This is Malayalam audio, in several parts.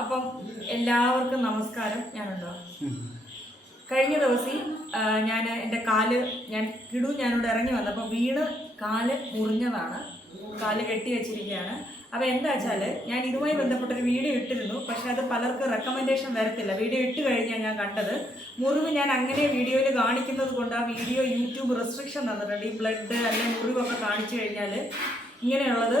അപ്പം എല്ലാവർക്കും നമസ്കാരം. ഞാനുണ്ടോ കഴിഞ്ഞ ദിവസം ഞാൻ എൻ്റെ കാല് ഞാനിവിടെ ഇറങ്ങി വന്നപ്പോൾ വീണ് കാല് മുറിഞ്ഞതാണ്. കാല് കെട്ടി വെച്ചിരിക്കുകയാണ്. അപ്പോൾ എന്താ വെച്ചാൽ ഞാൻ ഇതുമായി ബന്ധപ്പെട്ടൊരു വീഡിയോ ഇട്ടിരുന്നു. പക്ഷേ അത് പലർക്കും റെക്കമെൻഡേഷൻ വരത്തില്ല. വീഡിയോ ഇട്ട് കഴിഞ്ഞാൽ ഞാൻ കണ്ടത് മുറിവ് ഞാൻ അങ്ങനെ വീഡിയോയിൽ കാണിക്കുന്നത് കൊണ്ട് ആ വീഡിയോ യൂട്യൂബ് റെസ്ട്രിക്ഷൻ തന്നിട്ടുണ്ട്. ഈ ബ്ലഡ് അല്ലെങ്കിൽ മുറിവൊക്കെ കാണിച്ചു കഴിഞ്ഞാൽ ഇങ്ങനെയുള്ളത്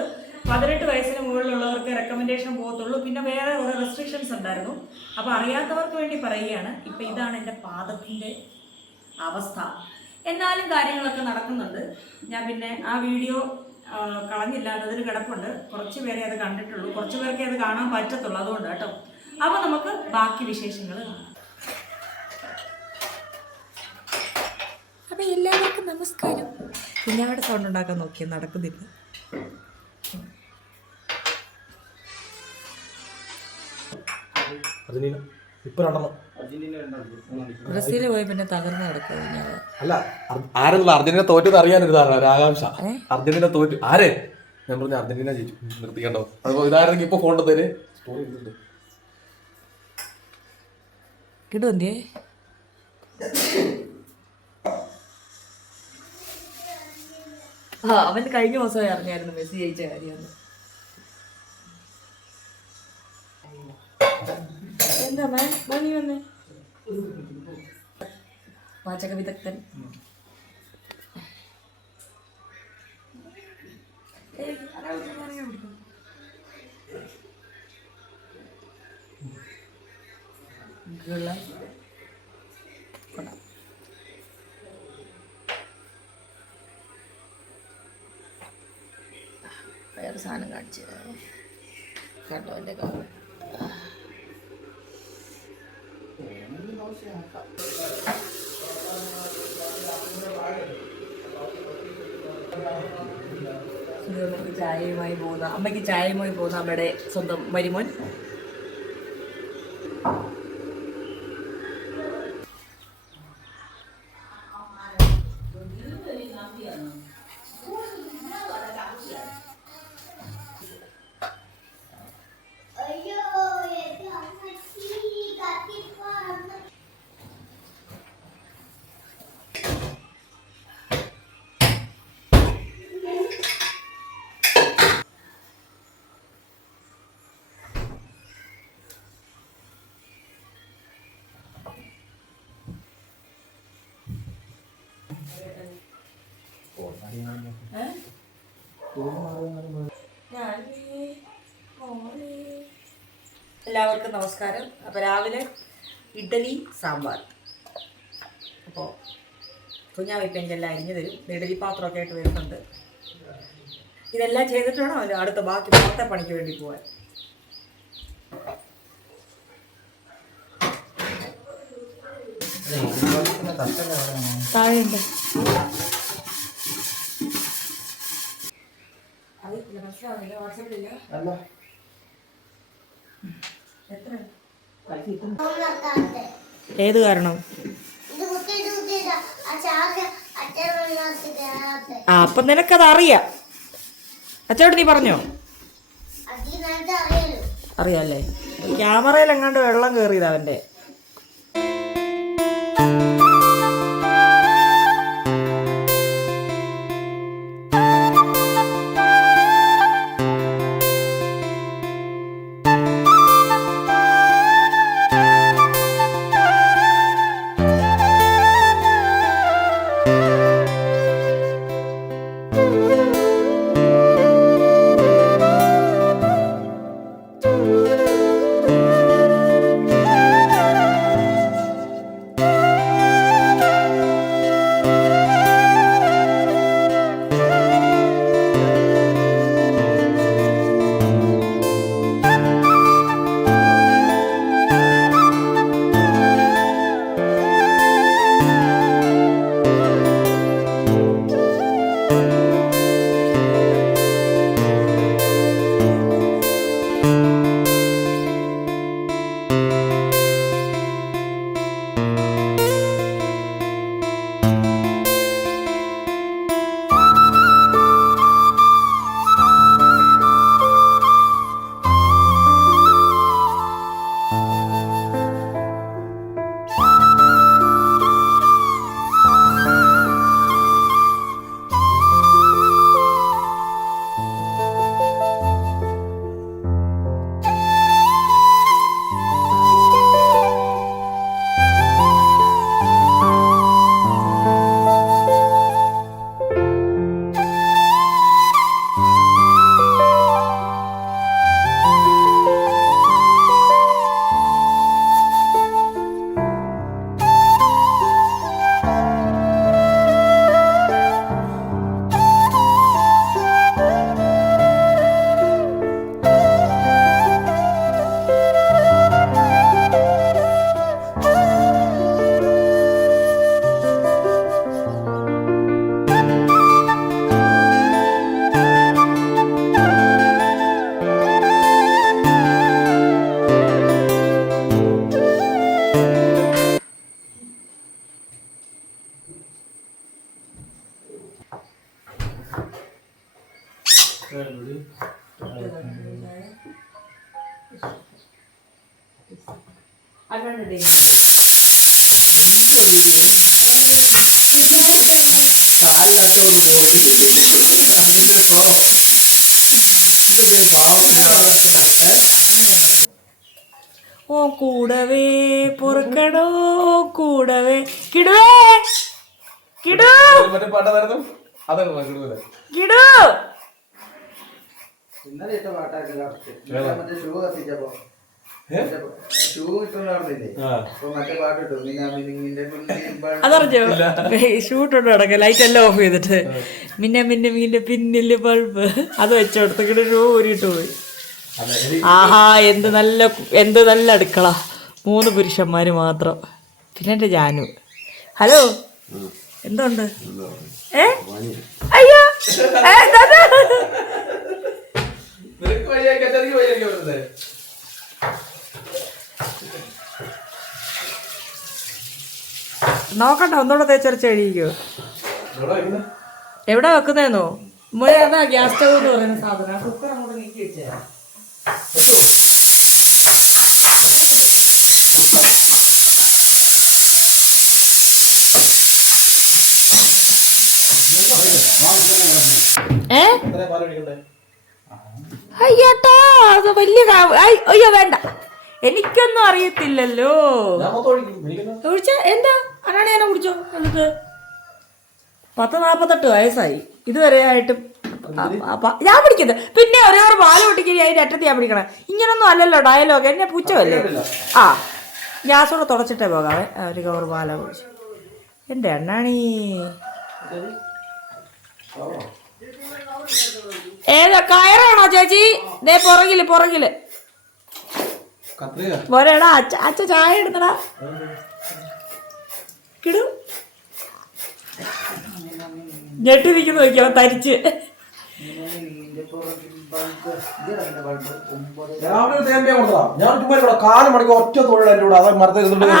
18 വയസ്സിന് മുകളിലുള്ളവർക്ക് റെക്കമെൻഡേഷൻ പോകത്തുള്ളൂ. പിന്നെ വേറെ കുറേ റെസ്ട്രിക്ഷൻസ് ഉണ്ടായിരുന്നു. അപ്പോൾ അറിയാത്തവർക്ക് വേണ്ടി പറയുകയാണ്. ഇപ്പം ഇതാണ് എൻ്റെ പാദത്തിൻ്റെ അവസ്ഥ. എന്നാലും കാര്യങ്ങളൊക്കെ നടക്കുന്നുണ്ട്. ഞാൻ പിന്നെ ആ വീഡിയോ കളഞ്ഞില്ല, അതിൽ കിടപ്പുണ്ട്. കുറച്ച് പേരെ അത് കണ്ടിട്ടുള്ളൂ, കുറച്ച് പേർക്കേ അത് കാണാൻ പറ്റത്തുള്ളൂ. അതുകൊണ്ട് കേട്ടോ. അപ്പോൾ നമുക്ക് ബാക്കി വിശേഷങ്ങൾ കാണാം. അപ്പോൾ എല്ലാവർക്കും നമസ്കാരം. കുഞ്ഞാവിടെ സൗണ്ട് ഉണ്ടാക്കാൻ നോക്കിയാൽ നടക്കുന്നില്ല. ബ്രസീല് പോയി പിന്നെ തകർന്നു കിടക്കുക. അല്ല, ആരല്ല അർജന്റീന തോറ്റത് അറിയാനൊരിതാണ് ഒരു ആകാംക്ഷ. അർജന്റീന തോറ്റു ആരെ ഞാൻ പറഞ്ഞു അർജന്റീന ജയിച്ചു നിർത്തിക്കണ്ടോ. അതുപോലെ ഇതാരെങ്കിൽ ഇപ്പൊ ഫോൺ തര് കിടുവന്തിയേ. അവൻ കഴിഞ്ഞ ദിവസമായി അറിഞ്ഞായിരുന്നു മെസ്സി ജയിച്ച കാര്യമാണ്. എന്താ മണി വന്നേ പാചക വിദഗ്ധൻ. വേറെ സാധനം കാണിച്ചു കേട്ടോ എൻ്റെ കാര്യം. അമ്മയ്ക്ക് ചായയുമായി പോകുന്ന അമ്മയുടെ സ്വന്തം മരുമോൻ. എല്ലാവർക്കും നമസ്കാരം. അപ്പോൾ രാവിലെ ഇഡ്ഡലി സാമ്പാർ. അപ്പോൾ കുഞ്ഞാവിപ്പെഞ്ചെല്ലാം അരിഞ്ഞു തരും. ഇഡലി പാത്രമൊക്കെ ആയിട്ട് വരുന്നുണ്ട്. ഇതെല്ലാം ചെയ്തിട്ട് വേണം അടുത്ത ബാക്കി പുറത്തെ പണിക്ക് വേണ്ടി പോകാൻ. താഴെയുണ്ട്. ഏത് കാരണം? അപ്പൊ നിനക്കത് അറിയാം. അച്ഛനോട് നീ പറഞ്ഞോ? അറിയാല്ലേ. ക്യാമറയിൽ എങ്ങാണ്ട് വെള്ളം കയറിയതാ അവൻ്റെ. ഓ കൂടവേ പൊറുക്കണോ കൂടവേ കിടുവേ കിടു മറ്റേ പാട്ടായിരുന്നു അതാണ് കിടു അതറിഞ്ഞോ ഷൂട്ടുണ്ട് കിടക്കുക ലൈറ്റ് എല്ലാം ഓഫ് ചെയ്തിട്ട് മിന്നെ മിന്നെ മീൻ്റെ പിന്നില് ബൾബ് അത് വെച്ചോടത്ത് ഷൂ ഊരിയിട്ട് പോയി. ആഹാ എന്ത് നല്ല അടുക്കള, 3 പുരുഷന്മാര് മാത്രം, പിന്നെ എൻ്റെ ജാനു. ഹലോ എന്തുണ്ട്? അയ്യോ നോക്കണ്ട, ഒന്നുകൂടെ തേച്ചരച്ച് കഴിക്കോ. എവിടെ വെക്കുന്നേന്നോ മോനെ? അതാ ഗ്യാസ് സ്റ്റവ് എന്ന് പറയുന്ന സാധനം. കുക്കർ അങ്ങോട്ട് നീക്കി വെച്ചേ. അയ്യാട്ടാ അത് വലിയ അയ്യോ വേണ്ട, എനിക്കൊന്നും അറിയത്തില്ലല്ലോ. ഒഴിച്ച എന്താ അനാണ് ഞാനെ കുടിച്ചോ. എന്നിട്ട് 10-48 വയസ്സായി ഇതുവരെ ആയിട്ടും ഞാൻ പിടിക്കുന്നത്. പിന്നെ ഒരേ പാല് പൊട്ടിക്കരി അതിൻ്റെ അറ്റത്ത് ഞാൻ പിടിക്കണം. ഇങ്ങനൊന്നും അല്ലല്ലോ ഡയലോഗ്, എന്നെ പുച്ഛമല്ലേ. ആ ഗ്യാസോടെ തുടച്ചിട്ടേ പോകാവേ. ഒരു കവർ പാല കുടിച്ചു. എൻ്റെ അണ്ണാണീ ഏതാ കയറാണോ ചേച്ചി? ദേ പുറകില് പോരേടാ. അച്ഛ ചായ ഇടുന്നടാ. കിടു ഞെട്ടിരിക്കുന്നു നോക്കിയോ തരിച്ച്.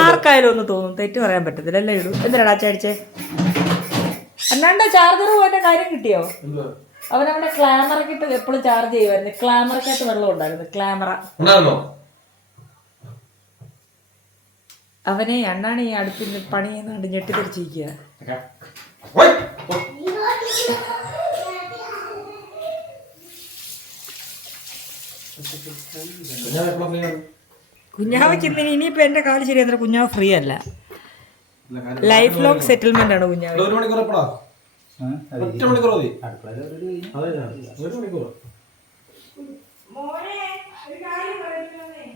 ആർക്കായാലും ഒന്ന് തോന്നും, തെറ്റ് പറയാൻ പറ്റത്തില്ല അല്ലേ ഇടൂ. എന്തിനാടാ അച്ഛ അടിച്ചേ? അല്ലാണ്ട് ചാർജർ പോയിട്ട് കാര്യം കിട്ടിയോ? അവനവിടെ ക്ലാമറക്കിട്ട് എപ്പോഴും ചാർജ് ചെയ്യുമായിരുന്നു. ക്ലാമറക്കകത്ത് വെള്ളം ഉണ്ടായിരുന്നു. ക്ലാമറ അവനെ അണ്ണാണ് ഈ അടുപ്പിന്റെ പണി ചെയ്യുന്നുണ്ട് ഞെട്ടിത്തെറിച്ചിരിക്കുക. കുഞ്ഞാവയ്ക്ക് ഇന്നിന് ഇനിയിപ്പോ എന്റെ കാല് ശരിയാത്ര. കുഞ്ഞാവ് ഫ്രീ അല്ല, ലൈഫ് ലോങ് സെറ്റിൽമെന്റ് ആണ് കുഞ്ഞാവ്.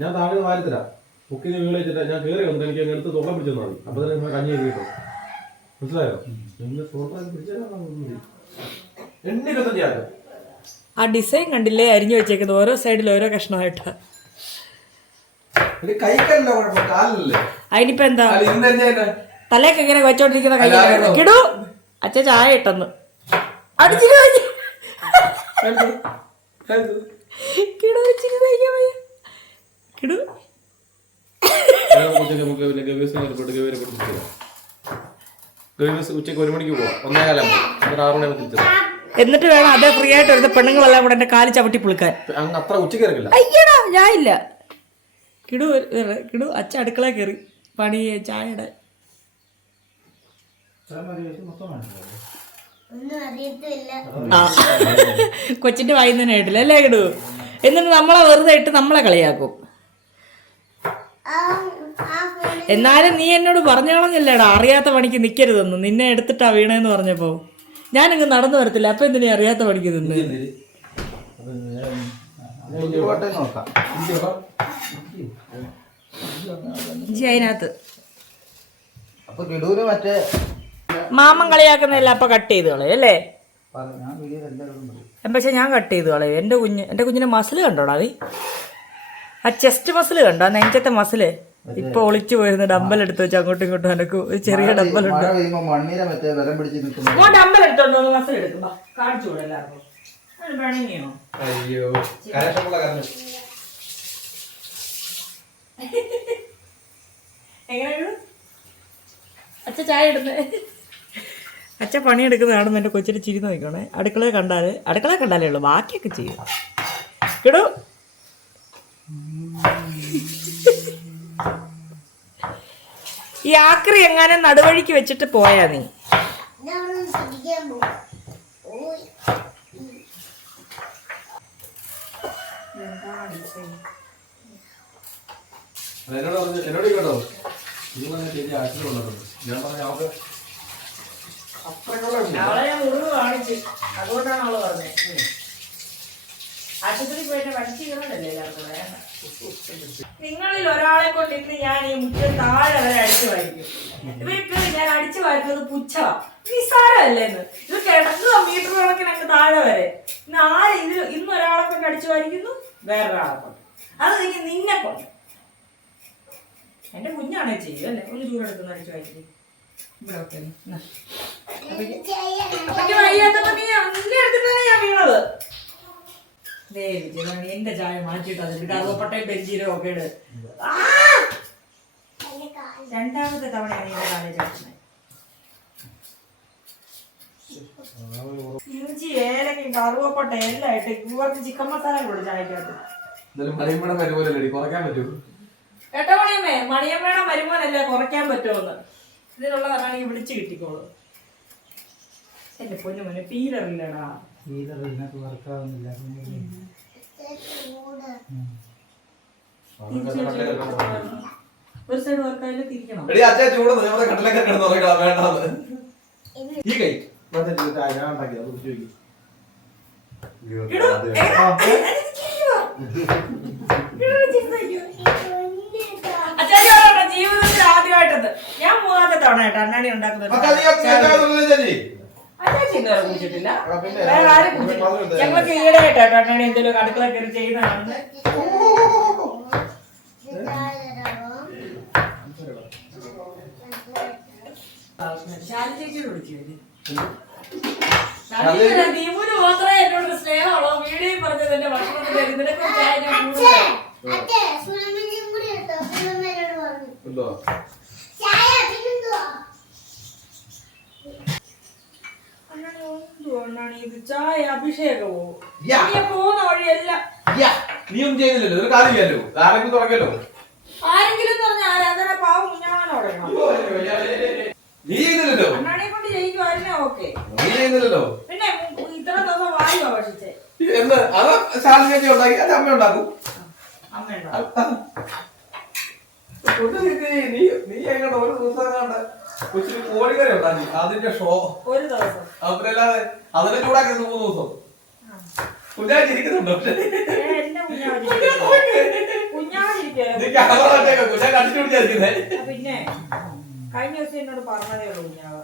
ഞാൻ താഴെ വാരി തരാം. കുക്കിന് വീട് വെച്ചിട്ട് ഞാൻ കയറി വന്നിട്ട് എനിക്ക് അങ്ങ് എടുത്ത് തുറക്കാൻ പിടിച്ചു മതി. അപ്പൊ തന്നെ കഞ്ഞി കിട്ടും. മനസ്സിലായോ? ആ ഡിസൈൻ കണ്ടില്ലേ? അരിഞ്ഞു വെച്ചേക്കുന്നത് ഓരോ സൈഡിൽ ഓരോ കഷ്ണമായിട്ടാ. അതിനിപ്പോ എന്താ തലേക്ക് ഇങ്ങനെ വെച്ചോണ്ടിരിക്കുന്ന കൈ കിടു. അച്ഛ ചായ ഇട്ടെന്ന് അടിച്ചിട്ട് കിടു വെച്ചിട്ട് കിടു. ഉച്ചക്ക് 1 മണിക്ക് പോവാം. 1:15 6 മണി തിരിച്ചു. എന്നിട്ട് വേണം അതേ ഫ്രീ ആയിട്ട് വരുന്ന പെണ്ണുങ്ങളെല്ലാം കൂടെ എന്റെ കാല് ചവിട്ടി പുളിക്കാൻ. അത്ര ഉച്ചക്ക് ഇറങ്ങില്ല. അയ്യടാ ഞാൻ ഇല്ല. കിടു കിടു അച്ഛ അടുക്കള കയറി പണി ചായയുടെ. കൊച്ചിന്റെ വായിന്ന് കേട്ടില്ല അല്ലേ കിടു? എന്നിട്ട് നമ്മളെ വെറുതെ ഇട്ട് നമ്മളെ കളിയാക്കും. എന്നാലും നീ എന്നോട് പറഞ്ഞു കളഞ്ഞല്ലേടാ അറിയാത്ത പണിക്ക് നിൽക്കരുതെന്ന്. നിന്നെ എടുത്തിട്ടാ വീണേന്ന് പറഞ്ഞപ്പോ ഞാനിങ്ങ് നടന്നു വരത്തില്ല. അപ്പൊ എന്തിനാ അറിയാത്ത പണിക്ക് നിന്ന്? അതിനകത്ത് മാമൻ കളിയാക്കുന്നതല്ല അപ്പൊ കട്ട് ചെയ്ത് കളയും അല്ലേ? പക്ഷെ ഞാൻ കട്ട് ചെയ്ത് കളയും. എൻ്റെ കുഞ്ഞിന്റെ മസിൽ കണ്ടോടാ നീ? ആ ചെസ്റ്റ് മസിൽ കണ്ടോ? നെഞ്ചത്തെ മസില് ഇപ്പൊ ഒളിച്ചു പോയിരുന്ന ഡമ്പൽ എടുത്ത് വെച്ച് അങ്ങോട്ടും ഇങ്ങോട്ടും എനക്ക് ഒരു ചെറിയ ഡമ്പലുണ്ട്. ഡമ്പൽ എടുത്തോണ്ടോ മസിൽ എടുക്കുമ്പോ കാണിച്ചു കൂടെ എല്ലാവർക്കും. എങ്ങനെയാണ് അച്ഛ ചായ ഇടുന്നത്? അച്ഛൻ പണിയെടുക്കുന്ന കാണുമ്പോൾ എൻ്റെ കൊച്ചിന് ചിരി നോക്കണേ. അടുക്കളയെ കണ്ടാലേ ഉള്ളൂ, ബാക്കിയൊക്കെ ചെയ്യും. കിടു ഈ ആക്രി എങ്ങാനും നടുവഴിക്ക് വെച്ചിട്ട് പോയാ നീ. എന്നോട് കേട്ടോ ഞാൻ പറഞ്ഞ അവളെ ഞാൻ മുറിവ് കാണിച്ചു, അതുകൊണ്ടാണ് അവള് പറഞ്ഞത്. ആശുപത്രി പോയിട്ട് പഠിച്ചു കയറണല്ലേ എല്ലാവർക്കും. നിങ്ങളിൽ ഒരാളെ കൊണ്ട് ഇന്ന് ഞാൻ ഈ മുറ്റം താഴെ വരെ അടിച്ചു വായിക്കും. ഇവർക്ക് ഞാൻ അടിച്ചു വായിക്കുന്നത് പുച്ഛവാ, നിസ്സാരമല്ലേന്ന്. ഇത് കിടക്കുക മീറ്റർ കണക്കിന് അങ്ങ് താഴെ വരെ. ഇന്ന് ഒരാളെ കൊണ്ട് അടിച്ചു വായിക്കുന്നു, വേറൊരാളെ കൊണ്ട്. അത് നിന്നെ കൊണ്ട്. എന്റെ കുഞ്ഞാണേ ചെയ്യും അല്ലേ. ഒന്ന് ചൂടെടുക്കുന്ന അടിച്ചു വായിക്കും. ഇവിടെ ഒക്കെ വയ്യാത്തപ്പോ നിന്നെ എടുത്തിട്ടാണ് ഞാൻ വീണത്. എന്റെ ചായ മാറ്റിയിട്ട് അത് കറുവപ്പട്ടയും പെരിഞ്ചീരവും ഒക്കെ ഇട്. രണ്ടാമത്തെ തവണയാണ് എന്റെ കാലേജ് അടിച്ചത്. ഇഞ്ചി ഏലക്കും കറുവപ്പട്ട എല്ലാം ഇട്ട് കുറച്ച് ചിക്കൻ മസാല കൂടെ ചായക്കകത്ത്. കേട്ടോ മണിയമ്മേ, മണിയമ്മയുടെ മരുമോനല്ലേ കുറയ്ക്കാൻ പറ്റുമെന്ന്. ഇതിനുള്ളതാണെങ്കിൽ വിളിച്ചു കിട്ടിക്കോളൂ. എന്റെ പൊന്നു മോനെ പീലറില്ലടാ. ഒരു സൈഡ് വർക്കായാലും തിരിക്കണം. ജീവിതത്തിൽ ആദ്യമായിട്ടത് ഞാൻ 3ാമത്തെ തവണ കേട്ടോ അണ്ണാടി ഉണ്ടാക്കുന്നത്. അച്ചാച്ചിന്നവരെ കുടിച്ചിട്ടില്ല, വേറെ ആരും കുടിച്ചിട്ടില്ല. ഞങ്ങൾക്ക് ഈടായിട്ടോ അണ്ണാടി എന്തെങ്കിലും അടുക്കള കയറി ചെയ്യുന്നതാണ്. ശാലി ചേച്ചിയോട് വിളിച്ചു. ദീപുന് മാത്രമേ എന്നോട് സ്നേഹമുള്ളൂ. വീഡിയോ പറഞ്ഞത് എന്റെ ഭക്ഷണത്തിന്റെ ഇതിനൊക്കെ ചായ ഞാൻ ഇത് ചായ അഭിഷേകമോ പോകുന്ന വഴിയല്ല. നീ ഒന്നും ചെയ്യുന്നില്ലല്ലോ, ഒരു കാര്യം ചെയ്യാലോ, ആരെങ്കിലും തുടങ്ങിയല്ലോ. ആരെങ്കിലും പറഞ്ഞ ആരാധന പാവം ഞാനോടെ നീ ചെയ്യുന്നില്ലല്ലോ, അണ്ണാടിയെ കൊണ്ട് ജയിക്കുമായിരുന്നേ. ഓക്കെ, നീ ചെയ്യുന്നില്ലല്ലോ. പിന്നെ ഇത്ര ദിവസം വായു ആവശ്യിച്ചേ എന്ന് അത് ശാലിനിയൊക്കെ ഉണ്ടാക്കി, അത് അമ്മ ഉണ്ടാക്കും. അമ്മ നീ എങ്ങോട്ട് ഒരു ദിവസം കണ്ട കൊച്ചിന് കോഴിക്കറി ഉണ്ടാക്കി, അതിന്റെ ഷോ ഒരു ദിവസം. അല്ലാതെ അതിനെ ചൂടാക്കി 3 ദിവസം കുഞ്ഞാച്ചിരിക്കുന്നുണ്ടോ? പിന്നെ കഴിഞ്ഞ ദിവസം എന്നോട് പറഞ്ഞതേ ഉള്ളൂ കുഞ്ഞാവ.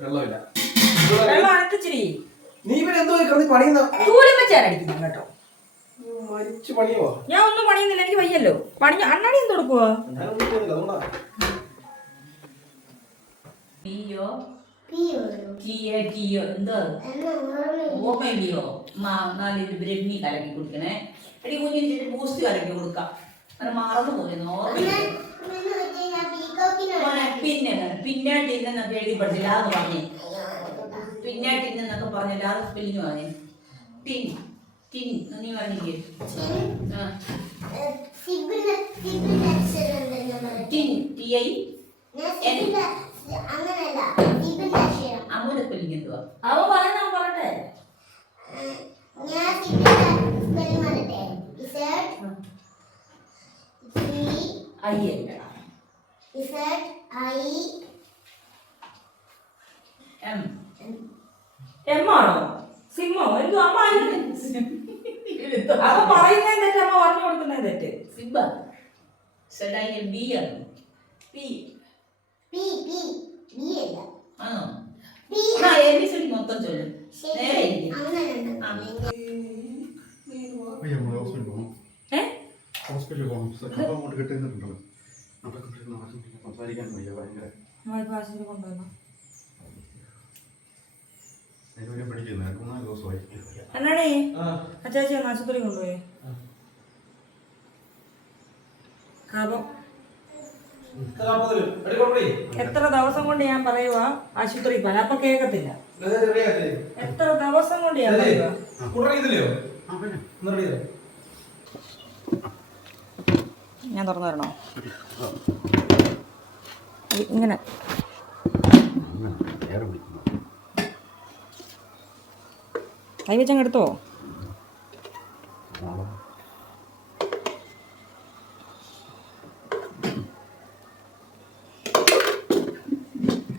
വെള്ളമില്ല. നീ പിന്നെ എന്തോ പണിയുന്ന കേട്ടോ. ഞാൻ ഒന്നും പണിയുന്നില്ല, എനിക്ക് വയ്യല്ലോ. പണി അണ്ണാടി എന്ത് കൊടുക്കുവാ? ബ്രെഡ്നി കലക്കി കുടിക്കണേ. എടി കുഞ്ഞിന് ബൂസ്റ്റ് കലക്കി കൊടുക്കാം. അങ്ങനെ മറന്നു പോയിരുന്നു. പിന്നെ ടിന്നൊക്കെ എഴുതി പഠിച്ചില്ല എന്ന് പറഞ്ഞേ. പിന്നെ ടിന്നൊക്കെ പറഞ്ഞില്ല, അത് സ്പെല്ലിങ് പറഞ്ഞേ. ടിൻ ടിൻ നീ പറഞ്ഞില്ലേ? ടിൻ TI അമ്മൂടെ സ്പെല്ലിങ് എന്തുവാ? അവ പറയട്ടെ. എമ്മാണോ സിമ്മോ എന്തോ അമ്മ അപ്പൊ പറയുന്നത് തെറ്റ്, അമ്മ പറഞ്ഞു കൊടുക്കുന്നത് തെറ്റ്. സിബ ബി ആണ്. പി ആണോ? ആ എബിസിഡി മൊത്തം ചൊല്ലും. നേരെ ഇരിക്ക്. ഹോസ്പിറ്റലിൽ പോകണം. അങ്ങോട്ട് കിട്ടുന്നുണ്ടല്ലോ. സംസാരിക്കാൻ വയ്യ, ഭയങ്കര ആശുപത്രി കൊണ്ടുവന്നു. പഠിക്കുന്നത് 3 ദിവസമായി. എന്നാണേ അച്ചാച്ചി ഒന്ന് ആശുപത്രി കൊണ്ടുപോയേ. എത്ര ദിവസം കൊണ്ട് ഞാൻ പറയുവാ ആശുപത്രി പോകാൻ, അപ്പൊ കേക്കത്തില്ല. എത്ര ദിവസം കൊണ്ട് ഞാൻ പറയുവാ. ഞാൻ തുറന്നു തരണോ? ഇങ്ങനെ കൈ വെച്ചങ്ങ് എടുത്തോ.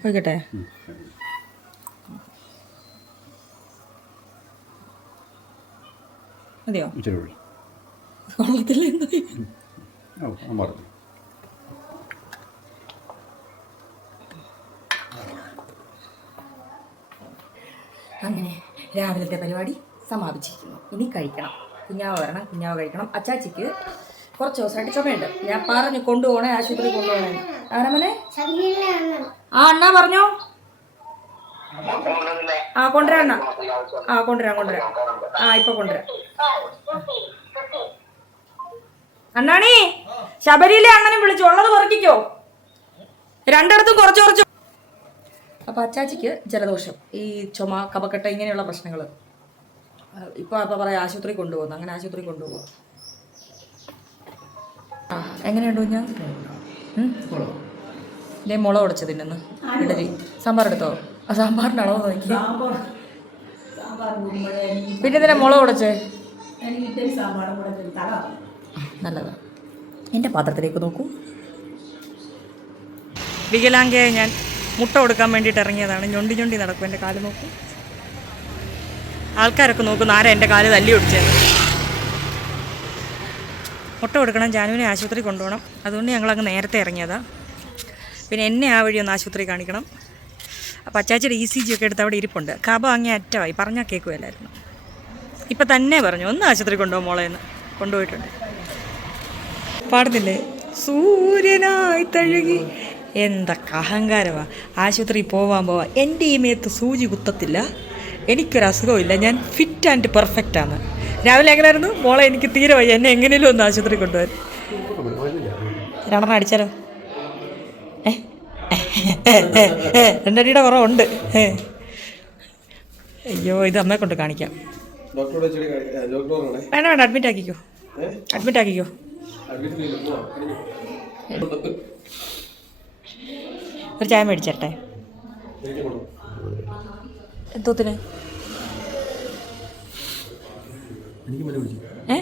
ഒഴിക്കട്ടെ. മതിയോ? കൊള്ളത്തില്ല. അങ്ങനെ രാവിലത്തെ പരിപാടി സമാപിച്ചിരിക്കുന്നു. ഇനി കഴിക്കണം. കുഞ്ഞാവ് വരണം, കുഞ്ഞാവ് കഴിക്കണം. അച്ചാച്ചിക്ക് കുറച്ച് ദിവസമായിട്ട് ചുമയുണ്ട്. ഞാൻ പറഞ്ഞു കൊണ്ടുപോകണേ, ആശുപത്രി കൊണ്ടുപോകണേ. ആരമനെ ആ അണ്ണാ പറഞ്ഞോ. ആ കൊണ്ടുവരാം അണ്ണ. ആ കൊണ്ടുവരാം. ആ ഇപ്പൊ കൊണ്ടുവരാം. അണ്ണാണി ശബരിയിലെ അങ്ങനെ വിളിച്ചു, ഉള്ളത് പറക്കിക്കോ. രണ്ടിടത്തും കുറച്ച്. അപ്പൊ അച്ചാച്ചിക്ക് ജലദോഷം, ഈ ചുമ, കഫക്കെട്ട്, ഇങ്ങനെയുള്ള പ്രശ്നങ്ങൾ. ഇപ്പൊ അപ്പൊ പറയാം ആശുപത്രി കൊണ്ടുപോകുന്നു. അങ്ങനെ ആശുപത്രി കൊണ്ടുപോകുക. ആ എങ്ങനെയുണ്ടോ ഞാൻ ഇതേ മുള ഉടച്ചത് തിന്നുന്നു. ഇഡലി സാമ്പാർ എടുത്തോ? ആ സാമ്പാറിൻ്റെ അളവ് നോക്കി. പിന്നെ ഇതിനെ മുള ഉടച്ചേ? നല്ലതാ. എൻ്റെ പാത്രത്തിലേക്ക് നോക്കൂ. വികലാംഗയായി ഞാൻ മുട്ട കൊടുക്കാൻ വേണ്ടിയിട്ട് ഇറങ്ങിയതാണ്. ഞൊണ്ടി നടക്കും. എൻ്റെ കാല് നോക്കും. ആൾക്കാരൊക്കെ നോക്കും ആരാ എൻ്റെ കാല് തല്ലി ഒടിച്ചത്. മുട്ട കൊടുക്കണം, ജാനുവിനെ ആശുപത്രി കൊണ്ടുപോകണം. അതുകൊണ്ട് ഞങ്ങളങ്ങ് നേരത്തെ ഇറങ്ങിയതാണ്. പിന്നെ എന്നെ ആ വഴി ഒന്ന് ആശുപത്രി കാണിക്കണം. അപ്പോൾ അച്ചാച്ചിയുടെ ECG ഒക്കെ എടുത്ത് അവിടെ ഇരിപ്പുണ്ട്. കഫ അങ്ങേ അറ്റമായി, പറഞ്ഞാൽ കേൾക്കുമല്ലായിരുന്നു. ഇപ്പം തന്നെ പറഞ്ഞു ഒന്ന് ആശുപത്രി കൊണ്ടുപോകും മോളെന്ന്. കൊണ്ടുപോയിട്ടുണ്ട്. പാടുന്നില്ലേ? സൂര്യനായി തഴുകി. എന്തൊക്കെ അഹങ്കാരമാണ്. ആശുപത്രി പോവാൻ എൻ്റെ ഈ മേത്ത് സൂചി കുത്തത്തില്ല, എനിക്കൊരസുഖമില്ല, ഞാൻ ഫിറ്റ് ആൻഡ് പെർഫെക്റ്റ് ആണ്. രാവിലെ എങ്ങനെയായിരുന്നു മോളെ? എനിക്ക് തീരെ വയ്യ, എന്നെ എങ്ങനെയും ഒന്ന് ആശുപത്രി കൊണ്ടുപോകാൻ. രണ്ടെണ്ണം അടിച്ചാലോ? രണ്ടടിയുടെ കുറവുണ്ട്. അയ്യോ ഇത് അമ്മയെ കൊണ്ട് കാണിക്കാം. വേണ്ട അഡ്മിറ്റ് ആക്കിക്കോ. ഒരു ചായ മേടിച്ചട്ടെ? എന്തോത്തിന്? ഏ